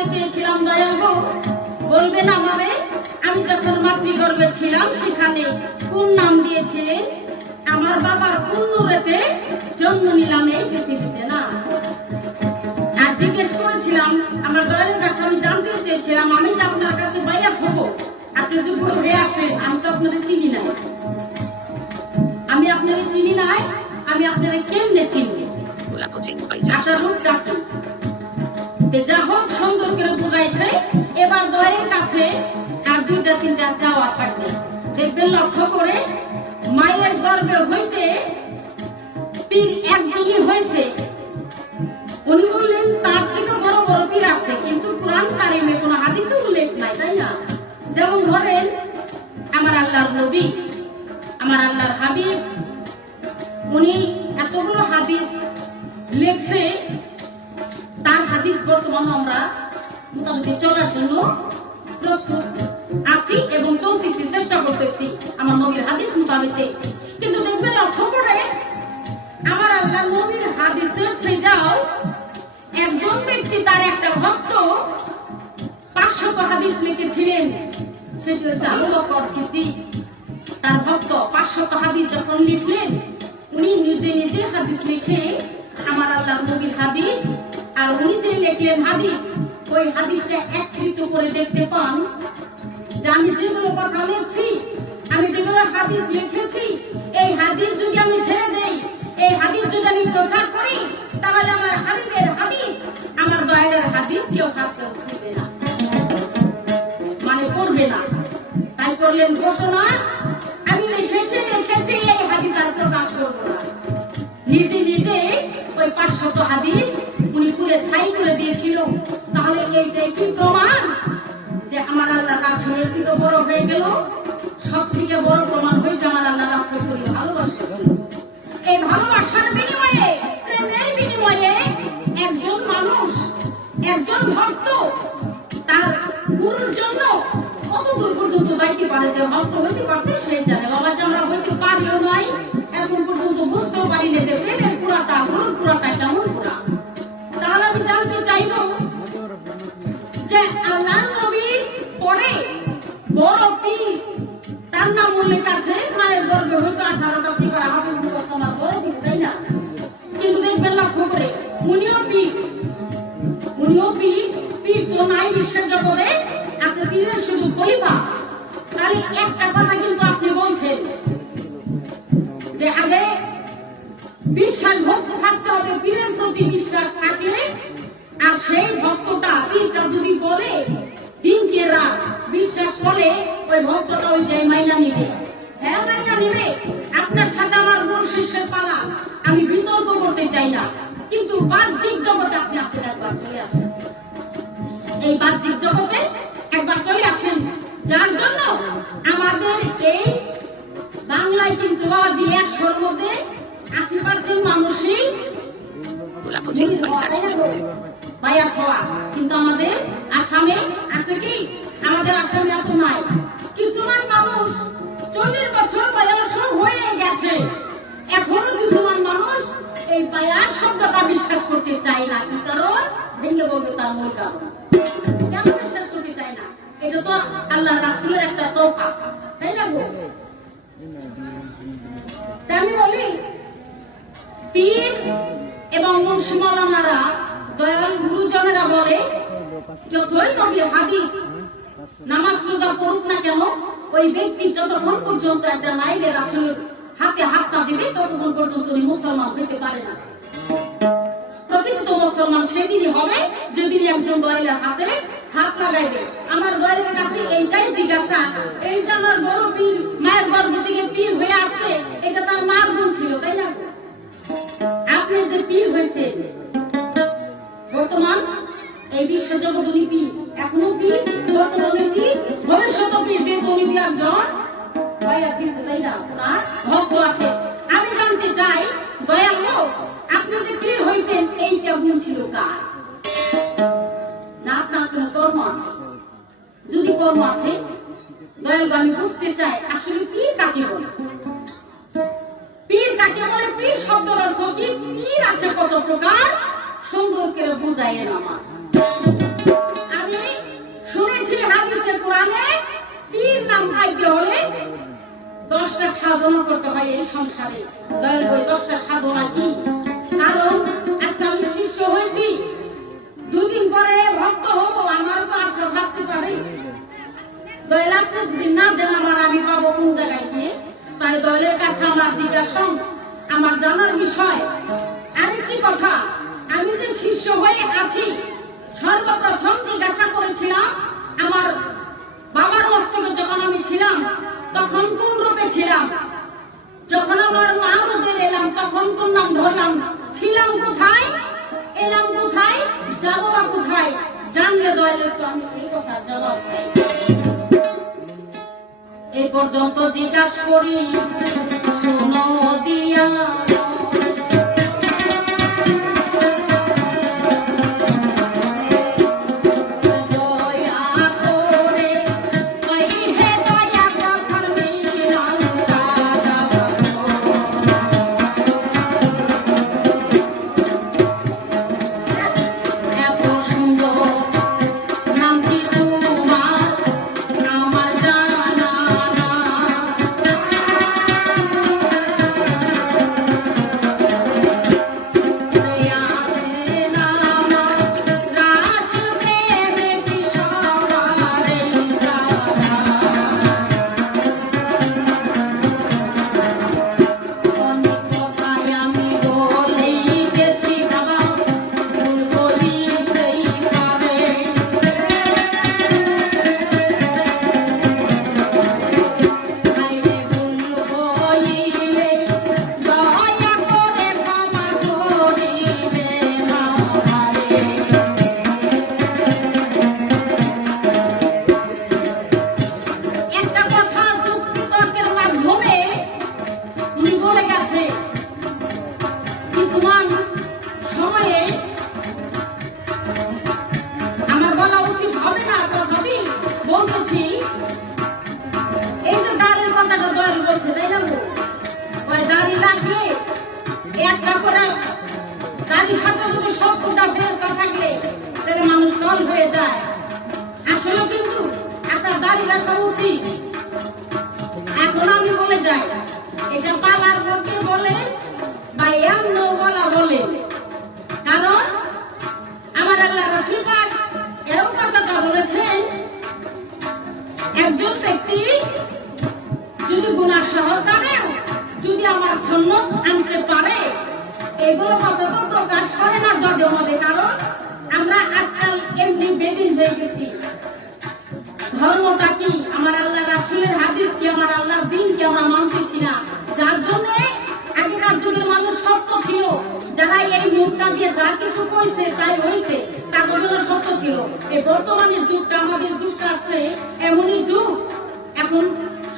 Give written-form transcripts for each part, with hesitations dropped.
জানতে চেয়েছিলাম দয়াল গো, বলবেন আমারে আমি যখন মাতৃগর্ভে ছিলাম সেখানে কোন নাম দিয়েছিলেন? আমার বাবার কোন নূরেতে জন্ম নিলাম এই পৃথিবীতে না? আর জিজ্ঞেস করেছিলাম আমার দয়ালের কাছে, আমি জানতে চেয়েছিলাম আমি যে আপনার কাছে বাইয়াত হব, আপনি যদি ঘুরে আসেন, আমি তো আপনাদের চিনি নাই, আমি আপনাদের চিনি নাই, আমি আপনাদের কেমনে চিনি? আপনার লোক ডাকি যা হোক সুন্দর করে বুঝাইছে। এবার দয়ের কাছে আর দুইটা তিনটা চাওয়া থাকবে, দেখবেন লক্ষ্য করে। মায়ের গর্ভে হইতে পীর একজনই হয়েছে, উনি বললেন তার থেকে বড় বড় পীর আছে, কিন্তু কোরআন কারিমে কোনো হাদিসে উল্লেখ নাই, তাই না? যেমন ধরেন আমার আল্লাহর নবী, আমার আল্লাহর হাবিব, উনি এতগুলো হাদিস লিখছে, তার হাদিস বর্তমান আমরা মোটামুটি চলার জন্য প্রস্তুত আছি এবং চলতেছি, চেষ্টা করতেছি আমার নবীর হাদিস মোতাবেক। কিন্তু দেখবেন লক্ষ্য করে আমার আল্লাহ নবীর হাদিসের সেটাও একজন ব্যক্তি তার একটা ভক্ত 500 হাদিস লিখেছিলেন, সেটি হচ্ছে আবু বকর সিদ্দিক। তার ভক্ত 500 হাদিস যখন লিখলেন, উনি নিজে নিজে হাদিস লিখে আমার আল্লাহ নবীর হাদিস, আর উনি যে লিখলেন হাদিস, ওই হাদিসটা একত্রিত করে দেখতে পান যে আমি যেগুলো কথা লিখছি, আমি যেগুলো হাদিস লিখেছি, এই হাদিস যদি আমি ছেড়ে দেই, এই হাদিস যদি আমি প্রচার করি, তাহলে আমার হাবিবের হাদিস, আমার দয়ালের হাদিস কেউ ভাবতে শুনবে না, মানে করবে না। তাই করলেন ঘোষণা, আমি লিখেছি এই হাদিস আর প্রকাশ করবো না। নিজে নিজে ওই 500 হাদিস উনি পুরে ছাই করে দিয়েছিল। তাহলে এইটাই কি প্রমাণ যে আমার আল্লাহ কাছে হয়েছিল, বড় হয়ে গেল? সব থেকে বড় প্রমাণ হয়েছে আমার আল্লাহ কাছে করি ভালোবাসা ছিল। এই ভালোবাসার বিনিময়ে, প্রেমের বিনিময়ে একজন মানুষ, একজন ভক্ত তার গুরুর জন্য কত দূর পর্যন্ত যাইতে পারে, যে ভক্ত হতে পারছে সেই জানে। বাবা যে আমরা হয়তো পারিও নাই, এখন পর্যন্ত বুঝতেও পারি না যে প্রেমের পুরাটা, গুরুর পুরাটা কেমন পুরা। তাহলে আমি জানতে চাইব যে আল্লাহ নবীর পরে বড় পীর, তার নাম উল্লেখ আছে, মায়ের গর্ভে হয়তো 18টা সিফা হাফিজ মুখস্থ, আমার বড় পীর, তাই না? কিন্তু দেখবেন লক্ষ্য করে উনিও পীর, পীর তো নাই বিশ্বের জগতে, আছে পীরের শুধু খলিফা। তাহলে একটা কথা কিন্তু আপনি বলছেন যে আগে বিশ্বাস ভক্তি থাকতে হবে, পীরের প্রতি বিশ্বাস থাকলে, আর সেই ভক্তটা পীরটা যদি বলে দিনকে রাত বিশ্বাস করে, ওই ভক্তটা ওই যে মাইনা নিবে। হ্যাঁ মাইনা নিবে। আপনার সাথে আমার গুরু শিষ্যের পালা, আমি বিতর্ক করতে চাই না, কিন্তু বাহ্যিক জগতে আপনি আসেন, একবার চলে আসেন, এই বাহ্যিক জগতে একবার চলে আসেন। যার জন্য আমাদের এই বাংলায় কিন্তু আজ 100-র মধ্যে 80% মানুষই বায়াত হওয়া, কিন্তু আমাদের আসামে আছে কি? আমাদের আসামে এত নাই। কিছুমান মানুষ 40 বছর বয়স হয়ে গেছে, এখনো কিছুমান মানুষ এই বায়াত শব্দটা বিশ্বাস করতে চায় না। কি কারণ? ভেঙে বলবে তার মূল কারণ। কেন বিশ্বাস করতে চায় না? এটা তো আল্লাহ রাসূলের একটা তোফা, তাই না গো? আমি বলি পীর এবং মুন্সি মাওলানারা, দয়াল গুরুজনেরা বলে, যতই নবীর হাদিস নামাজ রোজা পড়ুক না কেন, ওই ব্যক্তি যতক্ষণ পর্যন্ত একটা নাইলে রাসূলের হাতে হাতটা দিবে, ততক্ষণ পর্যন্ত উনি মুসলমান হইতে পারে না। প্রকৃত মুসলমান সেদিনই হবে যেদিন একজন দয়ালের হাতে হাত লাগাইবে। আমার দয়ালের কাছে এইটাই জিজ্ঞাসা, এই যে আমার বড় পীর মায়ের গর্ভ থেকে পীর হয়ে আসছে, এটা তার মার গুণ ছিল, তাই না? আপনি যে পীর হয়েছে বর্তমান এই বিশ্ব জগৎ, উনি পীর, এখনো পীর, বর্তমানে পীর, ভবিষ্যৎ পীর, যে উনি একজন বায়াত দিচ্ছে, তাই না? ওনার ভক্ত আছে। আমি জানতে চাই দয়াল হোক, আপনি যে পীর হয়েছেন, এইটা গুণ ছিল কার? না আপনার কোন কর্ম আছে? যদি কর্ম আছে, দয়াল আমি বুঝতে চাই আসলে পীর কাকে বলে। পীর কাকে বলে? পীর শব্দের অর্থ কি? পীর আছে কত প্রকার, সুন্দর করে বুঝাইয়েন আমার। হাদিসে কোরআনে 3 নাম পাইতে হলে 10টা সাধনা করতে হয় এই সংসারে। দয়াল ওই 10টা সাধনা কি? কারণ আজকে আমি শিষ্য হয়েছি, 2 দিন পরে ভক্ত হব, আমার তো আশা থাকতে পারে। দয়াল আপনি যদি না দেন আমার, আমি পাবো কোন জায়গায় গিয়ে? তাই দয়ালের কাছে আমার জিজ্ঞাসা, আমার জানার বিষয়। আরেকটি কথা, আমি যে শিষ্য হয়ে আছি, সর্বপ্রথম জিজ্ঞাসা করেছিলাম আমার বাবার মস্তকে যখন আমি ছিলাম তখন কোন রূপে ছিলাম, যখন আমার মা রূপে এলাম তখন কোন নাম ধরলাম, ছিলাম কোথায়, এলাম কোথায়, যাবো বা কোথায়? জানলে দয়ালের তো আমি এই কথা জবাব চাই। এই পর্যন্ত জিজ্ঞাসা করি শোনো দিয়া, হয়ে যায়। আসলে কিন্তু আপনার দাড়ি রাখা উচিত। এখন আমি বলে যাই, এটা পালার পক্ষে বলে বা এমনও বলা বলে, কারণ আমার আল্লাহ রাসূল পাক এও কথাটা বলেছেন, একজন ব্যক্তি যদি গুনাহ সহকারেও যদি আমার সুন্নত আনতে পারে, এগুলো কথা তো প্রকাশ করে না জগে মধ্যে, কারণ আমরা আজকাল এমনি বেদিন হয়ে গেছি। ধর্মটা কি, আমার আল্লাহ রাসূলের হাদিস কি, আমার আল্লাহর দিন কি আমরা মানতেছি না। যার জন্য আগেকার যুগের মানুষ সত্য ছিল, যারা এই মুখটা দিয়ে যা কিছু কইছে তাই হয়েছে, তাদের জন্য সত্য ছিল। এই বর্তমানের যুগটা, আমাদের যুগটা আছে এমনই যুগ, এখন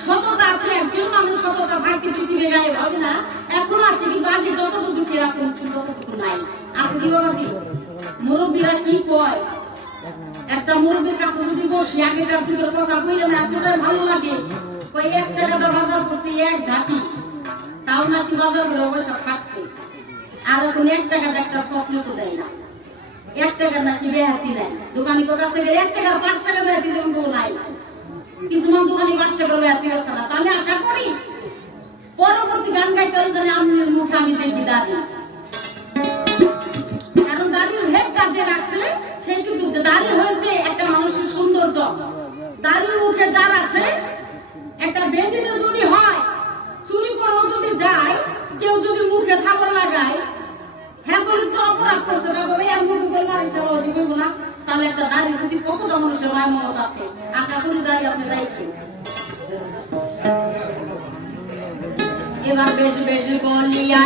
সততা আছে, একজন মানুষ সততা ভাইকে পৃথিবীর গায়ে হবে না। এখন আছে কি বাজি যতটুকু ছিল এখন ততটুকু নাই। আপনি বাবাজি মুরব্বীরা কি কয়, একটা মুরব্বীর কাছে যদি বসে আগেকার যুগের কথা বললে না এতটাই ভালো লাগে। ওই 1 টাকাটা বাজার করছে 1 ঢাকি, তাও নাকি বাজার করে পয়সা থাকছে। আর এখন 1 টাকার একটা চকলেটও দেয় না, 1 টাকা নাকি বেহাতি দেয়। দোকানি কাছে গেলে 1 টাকা 5 টাকা বেহাতি দেবো নাই, কিছুমান দোকানি 5 টাকা বেহাতি আছে না। আমি আশা করি পরবর্তী গান গাইতে হলে আমনের মুখে আমি দেখি দাঁড়িয়ে, কারণ দাঁড়িয়ে হেড কাজে রাখছে সেইটুকু দাঁড়িয়ে হয়েছে একটা মানুষের সৌন্দর্য। দাঁড়িয়ে মুখে যার আছে, একটা বেদিতে যদি হয়, চুরি করেও যদি যায়, কেউ যদি মুখে থাপড় লাগায়, হ্যাঁ বলি তো অপরাধ করছে না, বলে এমন করে মারিস না, তাহলে একটা দাঁড়িয়ে যদি কতটা মানুষের মায় মত আছে। আশা করি দাঁড়িয়ে আপনি যাইছেন। এবার বেশ বেশ বলিয়া